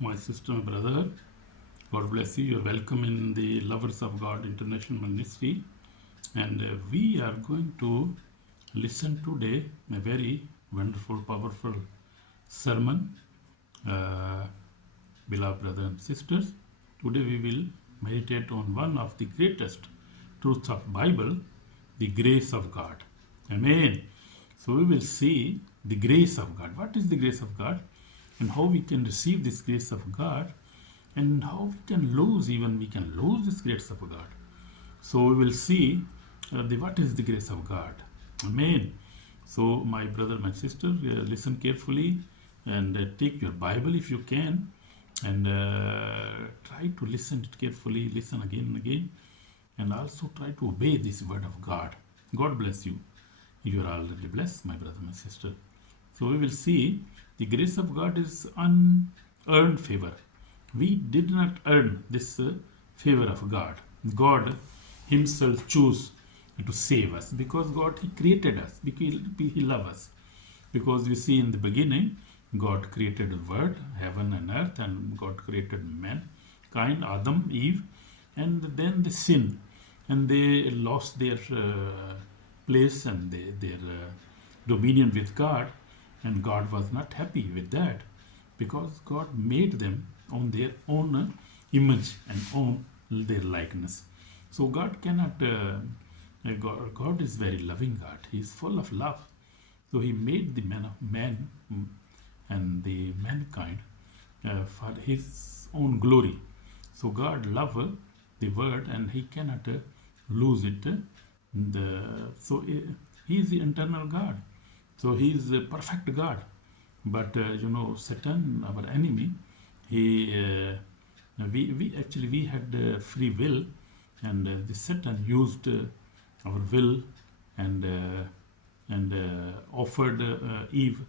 my sister, my brother. God bless you. You're welcome in the Lovers of God International Ministry. And we are going to listen today a very wonderful, powerful sermon. Beloved brothers and sisters, today we will meditate on one of the greatest truths of Bible, the grace of God. Amen. So we will see the grace of God. What is the grace of God? And how we can receive this grace of God, and how we can lose this grace of God. So we will see what is the grace of God. Amen. So my brother, my sister, listen carefully and take your Bible if you can, and try to listen it carefully, listen again and again, and also try to obey this word of God. God bless you. You are already blessed, my brother, my sister. So we will see the grace of God is unearned favor. We did not earn this favor of God. God himself chose to save us because God, he created us, because he loves us. Because we see in the beginning, God created the world, heaven and earth, and God created mankind, Adam, Eve, and then they sinned, and they lost their place and their dominion with God, and God was not happy with that, because God made them on their own image and on their likeness. So God cannot, God is very loving God. He is full of love. So he made the man and the mankind for his own glory. So God loved the word, and he cannot lose it. So he is the eternal God. So he is a perfect God. But Satan, our enemy, we had free will, and the Satan used our will and offered Eve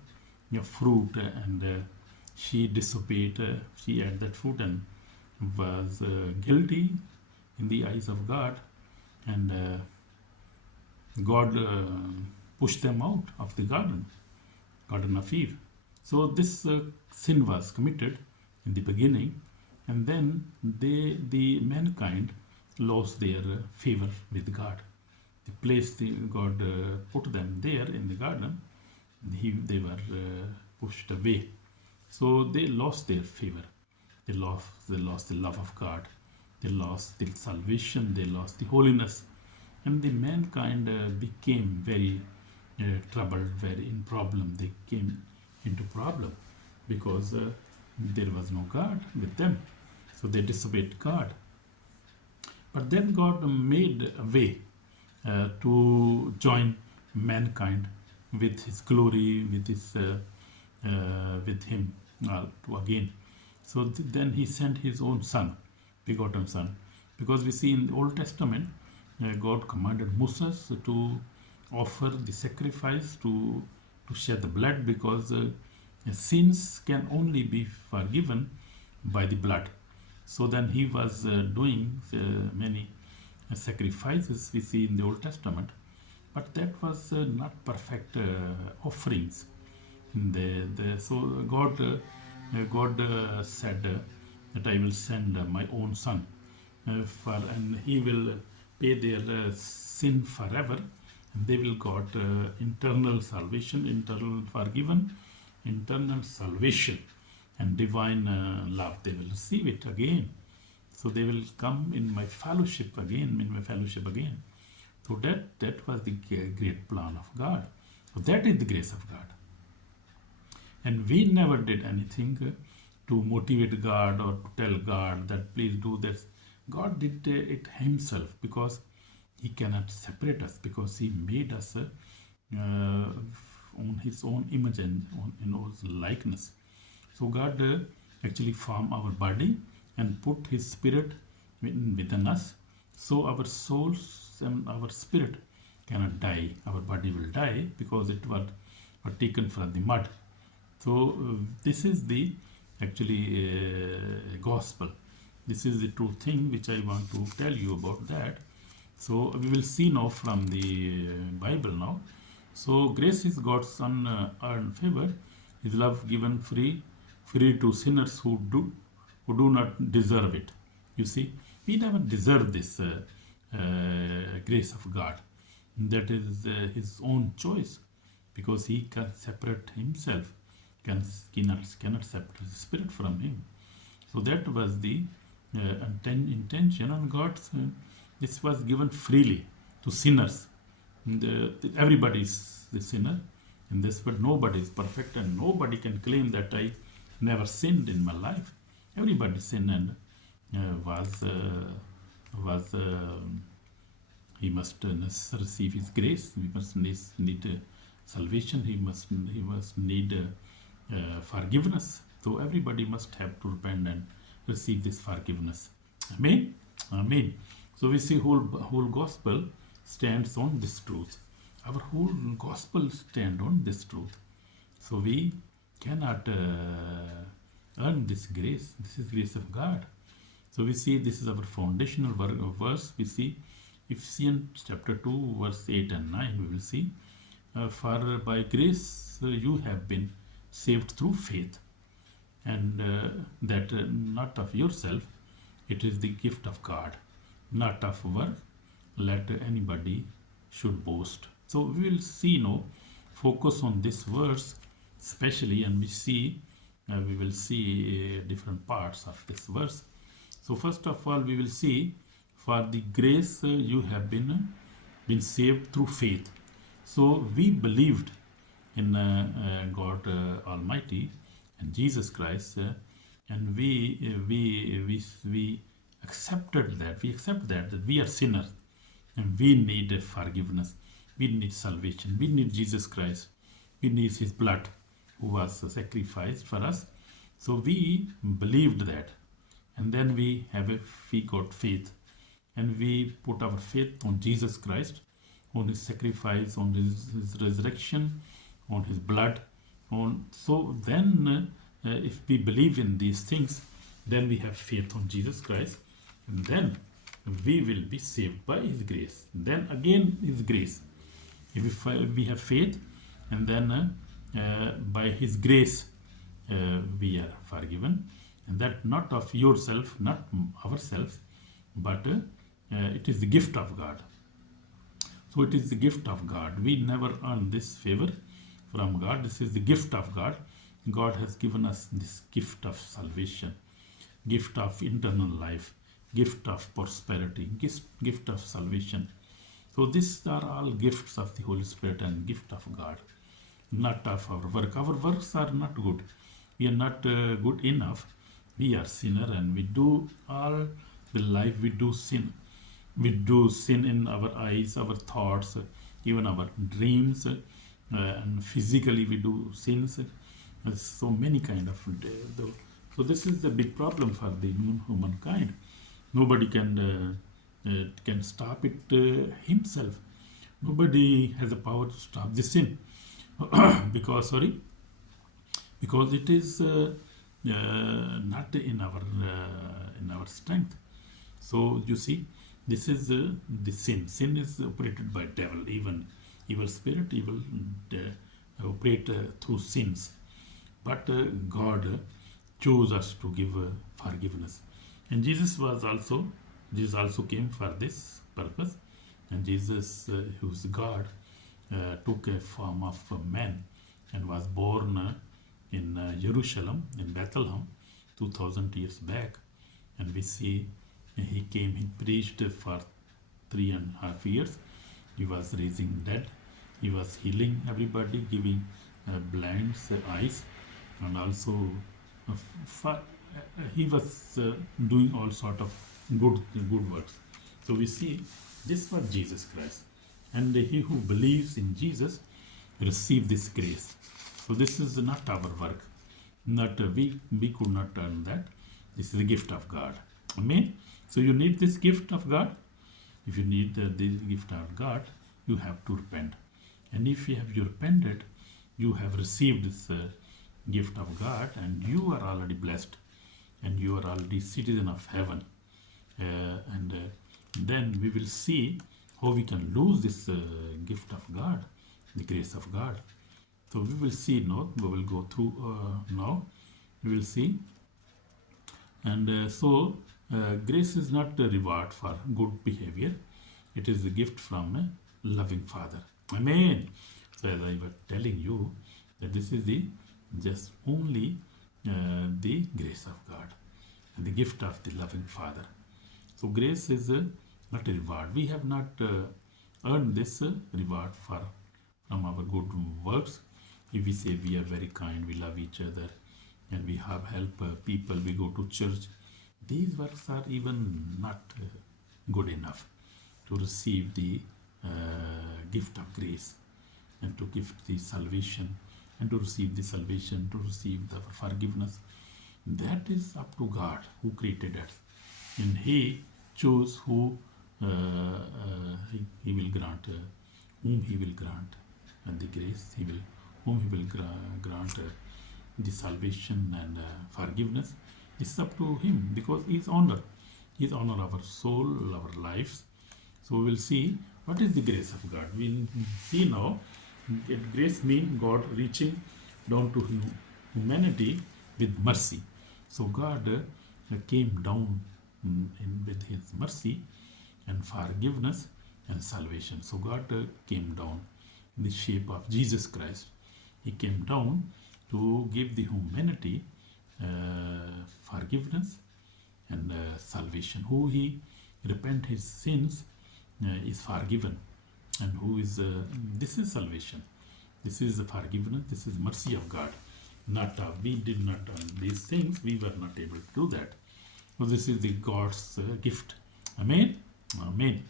fruit, and she disobeyed. She ate that fruit and was guilty in the eyes of God, and God pushed them out of the Garden of Eve. So this sin was committed in the beginning, and then the mankind lost their favor with God. The place God put them there in the garden, they were pushed away. So they lost their favor. They lost the love of God. They lost the salvation. They lost the holiness, and the mankind became very troubled, very in problem. They came into problem because there was no God with them. So they disobeyed God. But then God made a way to join mankind with his glory, with him to again. So then he sent his own son, begotten son. Because we see in the Old Testament, God commanded Moses to offer the sacrifice, to shed the blood, because sins can only be forgiven by the blood. So then he was doing many sacrifices we see in the Old Testament, but that was not perfect offerings. So God said that I will send my own son, and he will pay their sin forever, and they will got internal salvation, internal forgiven, internal salvation, and divine love. They will receive it again. So they will come in my fellowship again. So that was the great plan of God. So that is the grace of God. And we never did anything to motivate God or to tell God that please do this. God did it himself, because he cannot separate us, because he made us on his own image and in his likeness. So God actually formed our body and put his spirit within us. So our souls and our spirit cannot die. Our body will die because it was taken from the mud. So this is the actually gospel. This is the true thing which I want to tell you about that. So we will see now from the Bible now. So grace is God's unearned favor, his love given free free to sinners who do not deserve it. You see, we never deserve this grace of God. That is his own choice, because he can separate himself, cannot separate his spirit from him. So that was the intention on God's. This was given freely to sinners. Everybody is the sinner in this, but nobody is perfect, and nobody can claim that I never sinned in my life. Everybody sinned and he must receive his grace. He must need salvation. He must need forgiveness. So everybody must have to repent and receive this forgiveness. Amen. Amen. So we see whole gospel stands on this truth. Our whole gospel stands on this truth. So we cannot earn this grace. This is grace of God. So we see this is our foundational verse. We see Ephesians chapter 2 verse 8 and 9. We will see, for by grace you have been saved through faith, and that not of yourself, it is the gift of God, not of work, let anybody should boast. So we will see focus on this verse especially, and we will see different parts of this verse. So first of all, we will see, for the grace you have been saved through faith. So we believed in God Almighty and Jesus Christ, and we accepted that. We accept that we are sinners and we need forgiveness. We need salvation. We need Jesus Christ. We need his blood who was sacrificed for us. So we believed that, and then we got faith, and we put our faith on Jesus Christ, on his sacrifice, on his resurrection, on his blood. So then if we believe in these things, then we have faith on Jesus Christ, and then we will be saved by his grace. Then again his grace. If we have faith, and then by his grace we are forgiven, and that not of yourself, not ourselves, but it is the gift of God. So it is the gift of God. We never earn this favor from God. This is the gift of God. God has given us this gift of salvation, gift of eternal life, gift of prosperity, gift of salvation. So these are all gifts of the Holy Spirit and gift of God, not of our work. Our works are not good. We are not good enough. We are sinner, and we do all the life we do sin. We do sin in our eyes, our thoughts, even our dreams, and physically we do sins. So many kind of. So this is the big problem for the humankind. Nobody can stop it himself. Nobody has the power to stop the sin because it is not in our strength. So you see, this is the sin. Sin is operated by devil, evil spirit, operate through sins. But God chose us to give forgiveness, and Jesus also came for this purpose. And Jesus, who is God, took a form of a man and was born in Jerusalem, in Bethlehem, 2000 years back. And we see he preached for 3.5 years. He was raising dead. He was healing everybody, giving blind eyes, and also he was doing all sort of good works. So we see this was Jesus Christ, and he who believes in Jesus receive this grace. So this is not our work, not we could not earn that. This is the gift of God. Amen. So you need this gift of God. If you need this gift of God, you have to repent, and if you have repented, you have received this gift of God, and you are already blessed, and you are already citizen of heaven. And then we will see how we can lose this gift of God, the grace of God. So we will see now. We will go through now We will see. And grace is not a reward for good behavior. It is a gift from a loving Father. Amen. So as I was telling you, that this is the just only the grace of God and the gift of the loving Father. So grace is not a reward. We have not earned this reward from our good works. If we say we are very kind, we love each other, and we have help people, we go to church, these works are even not good enough to receive the gift of grace and to give the salvation and to receive the salvation, to receive the forgiveness. That is up to God who created us, and He chose who he will grant, whom He will grant, and the grace He will, whom He will grant the salvation and forgiveness. It's up to Him because He's honor. He's honor our soul, our lives. So we will see what is the grace of God. We see now that grace means God reaching down to humanity with mercy. So God came down with His mercy and forgiveness and salvation. So God came down in the shape of Jesus Christ. He came down to give the humanity forgiveness and salvation. Who he repent his sins is forgiven, and who is this is salvation. This is the forgiveness. This is mercy of God. Not we did not earn these things. We were not able to do that. So this is the God's gift. Amen. Amen.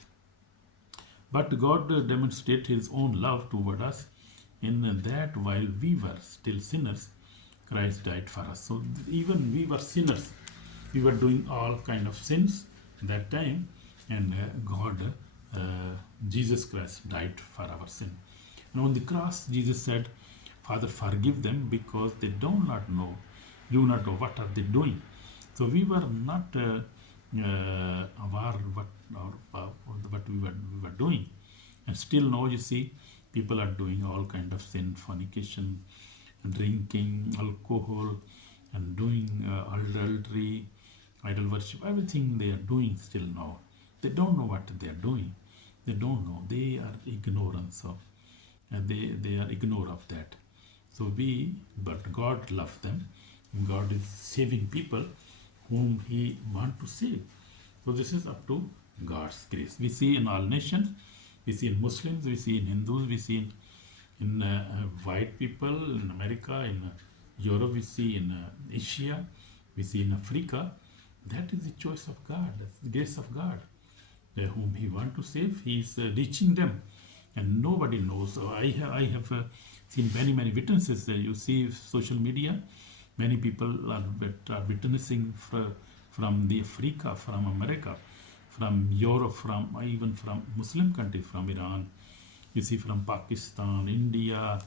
But God demonstrated His own love toward us in that while we were still sinners, Christ died for us. So even we were sinners. We were doing all kind of sins that time, and God, Jesus Christ died for our sin. And on the cross, Jesus said, Father, forgive them because they do not know what are they doing. So we were not aware what we were doing. And still now you see, people are doing all kind of sin, fornication, drinking, alcohol, and doing adultery, idol worship, everything they are doing still now. They don't know what they are doing. They don't know. They are ignorant. So they are ignorant of that. So but God loves them. God is saving people whom He wants to save. So this is up to God's grace. We see in all nations, we see in Muslims, we see in Hindus, we see in white people, in America, in Europe, we see in Asia, we see in Africa. That is the choice of God, that's the grace of God. Whom He wants to save, He is reaching them, and nobody knows. So I have seen many witnesses. You see social media, many people are witnessing from the Africa, from America, from Europe, even from Muslim countries, from Iran. You see from Pakistan, India.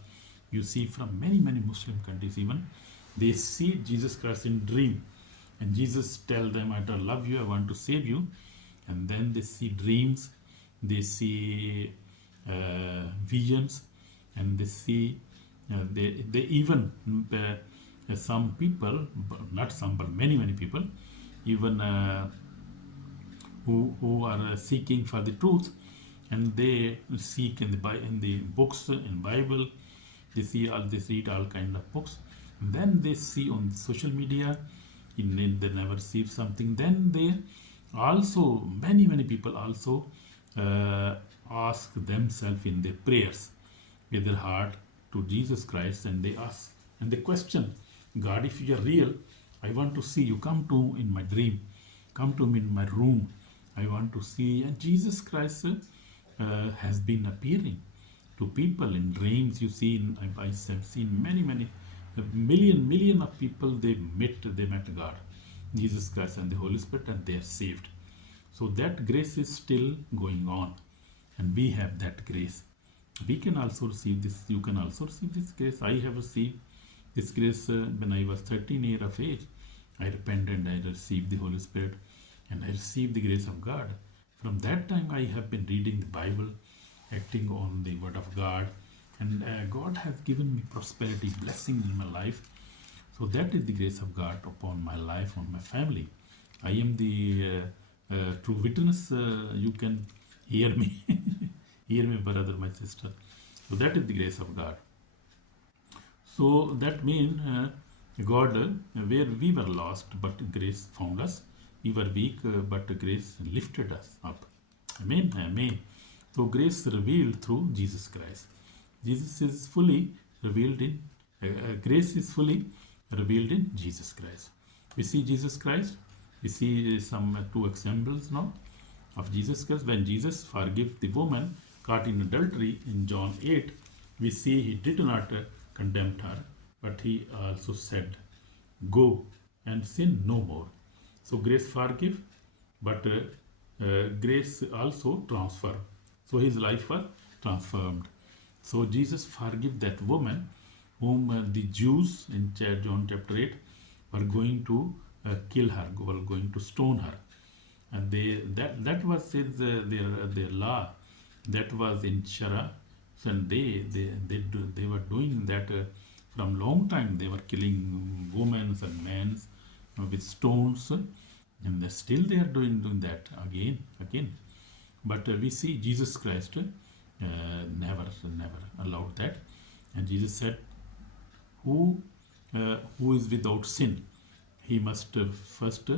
You see from many Muslim countries even. They see Jesus Christ in dream, and Jesus tell them, I love you, I want to save you. And then they see dreams, they see visions, and they see they even some people, not some but many people, even who are seeking for the truth, and they seek in the books in Bible. They read all kind of books, and then they see on social media, they never see something. Then they also many people also ask themselves in their prayers with their heart to Jesus Christ, and they ask and they question God, if you are real, I want to see you. Come to in my dream, come to me in my room, I want to see. And Jesus Christ has been appearing to people in dreams. You see, I have seen many million of people. They met God, Jesus Christ and the Holy Spirit, and they are saved. So that grace is still going on, and we have that grace. We can also receive this. You can also receive this grace. I have received this grace when I was 13 years of age. I repented, I received the Holy Spirit, and I received the grace of God. From that time, I have been reading the Bible, acting on the Word of God, and God has given me prosperity, blessing in my life. So that is the grace of God upon my life, on my family. I am the true witness. You can hear me, hear me, brother, my sister. So that is the grace of God. So that means God, where we were lost, but grace found us. We were weak, but grace lifted us up. Amen. Amen. So grace revealed through Jesus Christ. Jesus is fully revealed in grace is fully revealed in Jesus Christ. We see Jesus Christ. We see some two examples now of Jesus Christ. When Jesus forgave the woman caught in adultery in John 8, we see he did not condemn her, but he also said, "Go and sin no more." So grace forgive, but grace also transfer. So his life was transformed. So Jesus forgive that woman whom the Jews in John chapter 8 were going to kill her, were going to stone her. And that was their law. That was in Shara. And they were doing that from long time. They were killing women and men with stones, and they are doing that again. But we see Jesus Christ never allowed that, and Jesus said, who is without sin, he must first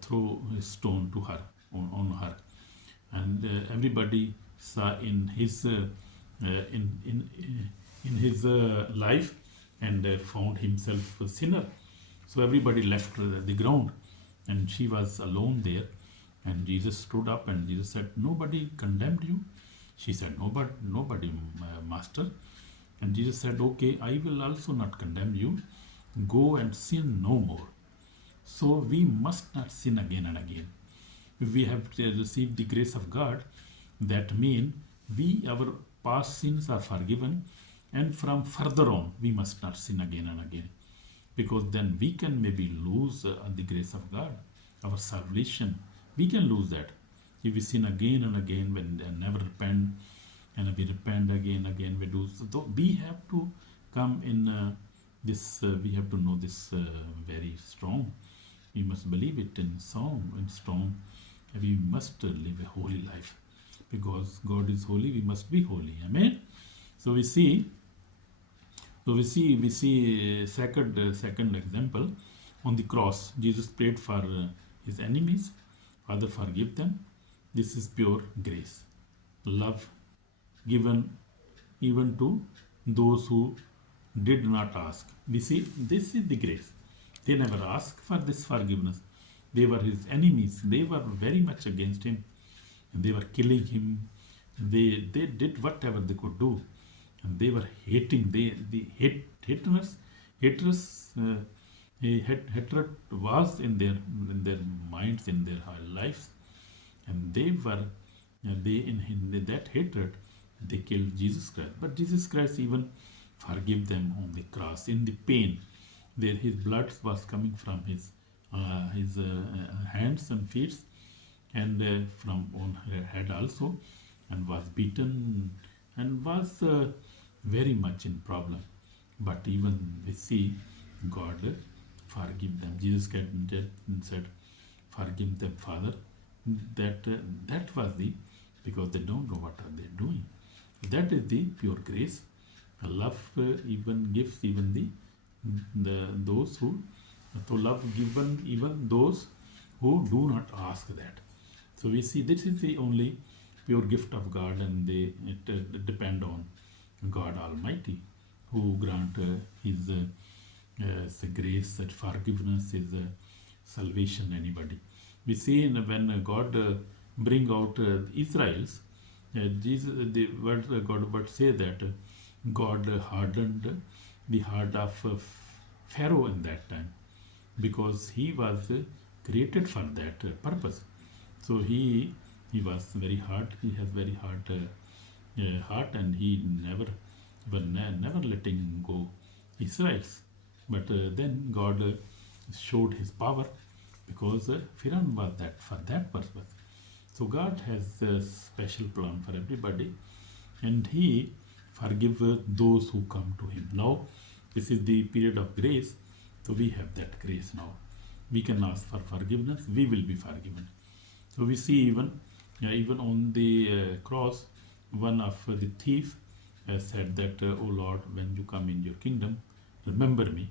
throw a stone to her, on her. And everybody saw in his in his life, and found himself a sinner. So everybody left the ground, and she was alone there. And Jesus stood up, and Jesus said, "Nobody condemned you?" She said, "Nobody, Master." And Jesus said, "Okay, I will also not condemn you. Go and sin no more." So we must not sin again and again. If we have received the grace of God, that means our past sins are forgiven, and from further on we must not sin again and again, because then we can maybe lose the grace of God, our salvation. We can lose that if we sin again and again, when never repent, and we repent again and again. We do so. We have to come in this. We have to know this very strong. We must believe it in strong. We must live a holy life, because God is holy. We must be holy. Amen. So we see second example on the cross. Jesus prayed for his enemies. Father, forgive them. This is pure grace, love given even to those who did not ask. We see this is the grace. They never asked for this forgiveness. They were his enemies. They were very much against him. And they were killing him. They did whatever they could do. And they were hating. Hatred was in their minds, in their lives. And in that hatred, they killed Jesus Christ. But Jesus Christ even forgave them on the cross, in the pain. His blood was coming from his hands and feet, and from on her head also, and was beaten, and was very much in problem. But even we see God forgive them. Jesus Christ said, "Forgive them, Father." That was because they don't know what are they doing. That is the pure grace. Love even gives even those who to love given even those who do not ask that. So we see this is the only pure gift of God, and it depend on God Almighty, who grant his grace, that forgiveness, his salvation anybody. We see when God bring out Israel's, the God would say that God hardened the heart of Pharaoh in that time, because he was created for that purpose. So he was very hard. He has very hard heart, and he never letting go Israel's. But then God showed his power, because Pharaoh was that for that purpose. So God has a special plan for everybody, and he forgive those who come to him. Now, this is the period of grace. So we have that grace now. We can ask for forgiveness, we will be forgiven. So we see even on the cross, one of the thief said that, "Oh Lord, when you come in your kingdom, remember me."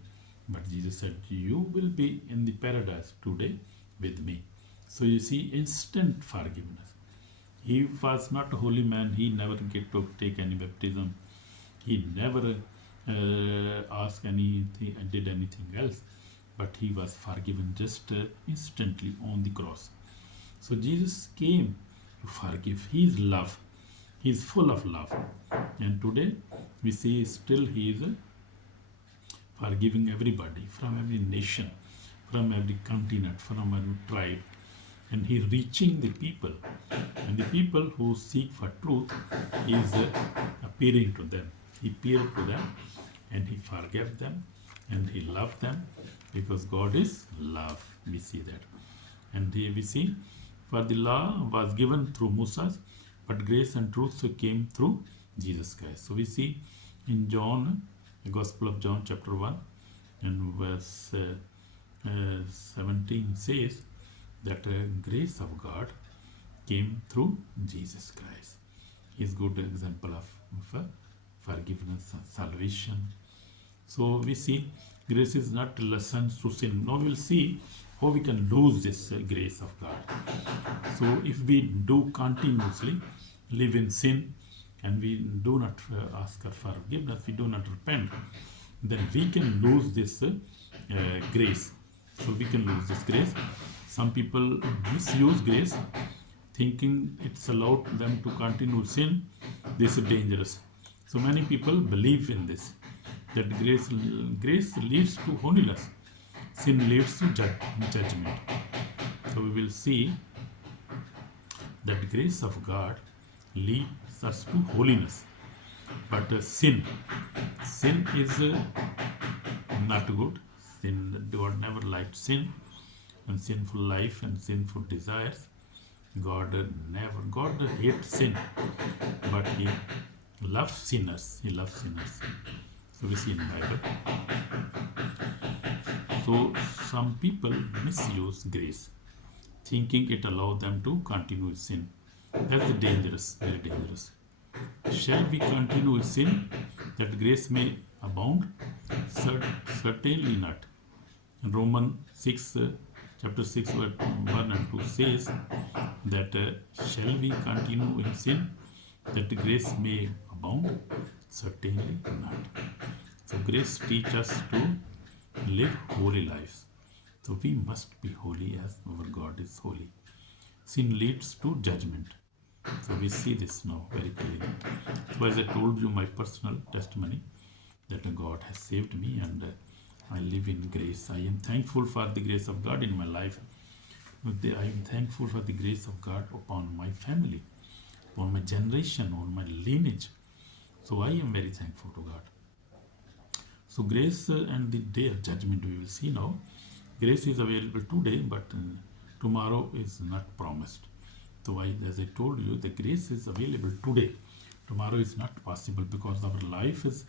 But Jesus said, "You will be in the paradise today with me." So you see, instant forgiveness. He was not a holy man. He never get to take any baptism. He never asked anything, did anything else. But he was forgiven just instantly on the cross. So Jesus came to forgive. He is love. He is full of love. And today we see still he is forgiving everybody from every nation, from every continent, from every tribe. And he reaching the people. And the people who seek for truth, he is appearing to them. He appeared to them and he forgave them and he loved them because God is love. We see that. And here we see, for the law was given through Moses, but grace and truth came through Jesus Christ. So we see in John, the Gospel of John chapter 1 and verse 17 says that grace of God came through Jesus Christ. He is a good example of forgiveness and salvation. So we see grace is not lessons to sin. Now we will see how we can lose this grace of God. So if we do continuously live in sin and we do not ask for forgiveness, we do not repent, then we can lose this grace. So we can lose this grace. Some people misuse grace, thinking it's allowed them to continue sin. This is dangerous. So many people believe in this, that grace leads to holiness, sin leads to judgment. So we will see that grace of God leads us to holiness. But sin is not good. God never liked sin and sinful life and sinful desires. God hates sin, but he loves sinners. He loves sinners. So we see in the Bible. So some people misuse grace, thinking it allows them to continue with sin. That's dangerous, very dangerous. Shall we continue with sin that grace may abound? Certainly not. In Romans 6, chapter 6, verse 1 and 2 says that shall we continue in sin that grace may abound? Certainly not. So grace teaches us to live holy lives. So we must be holy as our God is holy. Sin leads to judgment. So we see this now very clearly. So as I told you my personal testimony, that God has saved me and I live in grace. I am thankful for the grace of God in my life. I am thankful for the grace of God upon my family, on my generation, on my lineage. So I am very thankful to God. So grace and the day of judgment we will see now. Grace is available today, but tomorrow is not promised. So as I told you, the grace is available today. Tomorrow is not possible because our life is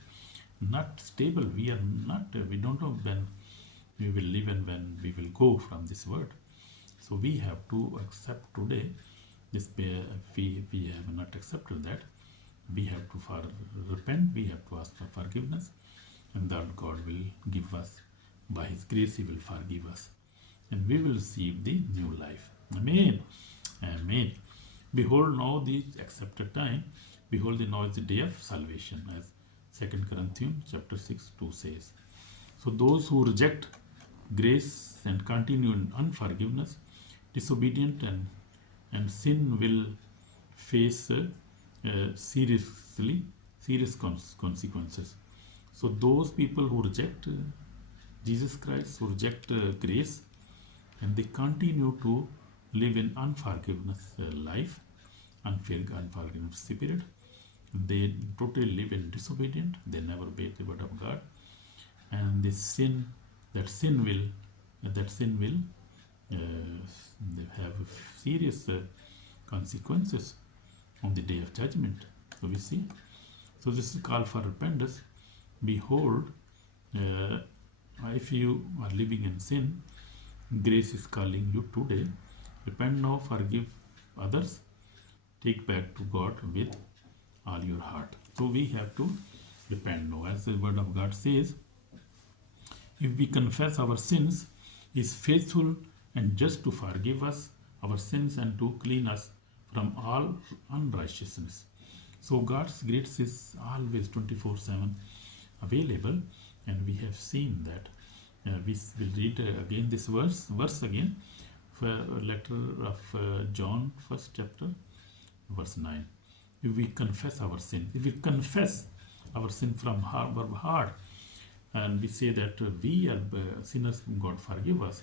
not stable. We don't know when we will live and when we will go from this world. So we have to accept today this. We have not accepted that. We have to repent. We have to ask for forgiveness, and that God will give us by His grace. He will forgive us, and we will receive the new life. Amen. Amen. Behold, now the accepted time. Behold, now is the day of salvation, as 2 Corinthians chapter 6, 2 says. So those who reject grace and continue in unforgiveness, disobedient and sin will face serious consequences. So those people who reject Jesus Christ, who reject grace, and they continue to live in unforgiveness life, unforgiveness spirit, they totally live in disobedient. They never obey the word of God, and they that sin will have serious consequences on the day of judgment. So we see. So this is call for repentance. Behold, if you are living in sin, grace is calling you today. Repent now, forgive others, take back to God with all your heart. So we have to repent now. As the word of God says, if we confess our sins, He is faithful and just to forgive us our sins and to clean us from all unrighteousness. So God's grace is always 24/7 available, and we have seen that. We will read again this verse again, letter of John, first chapter, verse 9. If we confess our sin, if we confess our sin from our heart, and we say that we are sinners, God forgive us,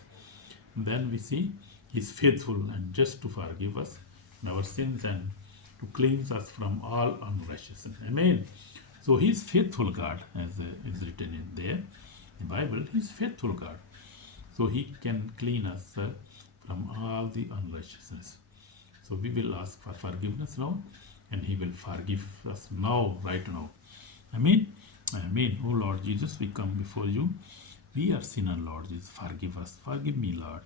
then we see He is faithful and just to forgive us our sins and to cleanse us from all unrighteousness. Amen. So He is faithful God, as is written in there, the Bible. He is faithful God. So He can clean us from all the unrighteousness. So we will ask for forgiveness now, and He will forgive us now, right now. Amen. Amen. Oh Lord Jesus, we come before you. We are sinners, Lord Jesus. Forgive us. Forgive me, Lord.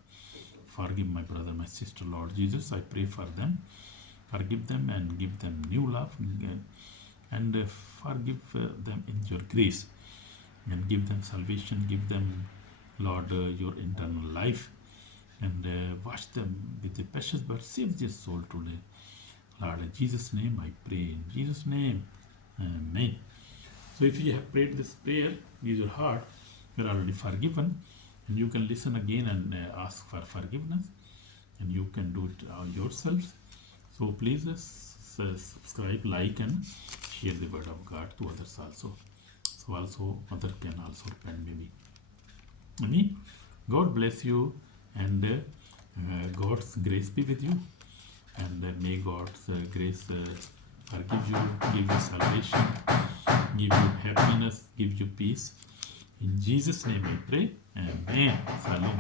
Forgive my brother, my sister, Lord Jesus. I pray for them. Forgive them and give them new love, and forgive them in your grace, and give them salvation. Give them, Lord, your eternal life, and wash them with the precious blood. Save their soul today, Lord. In Jesus' name I pray. In Jesus' name, amen. So if you have prayed this prayer with your heart, you are already forgiven, and you can listen again and ask for forgiveness, and you can do it yourselves. So please subscribe, like, and share the word of God to others also. So also others can also repent maybe. Amen. God bless you, and God's grace be with you, and may God's grace forgive you, give you salvation, give you happiness, give you peace. In Jesus' name I pray. Amen. Shalom.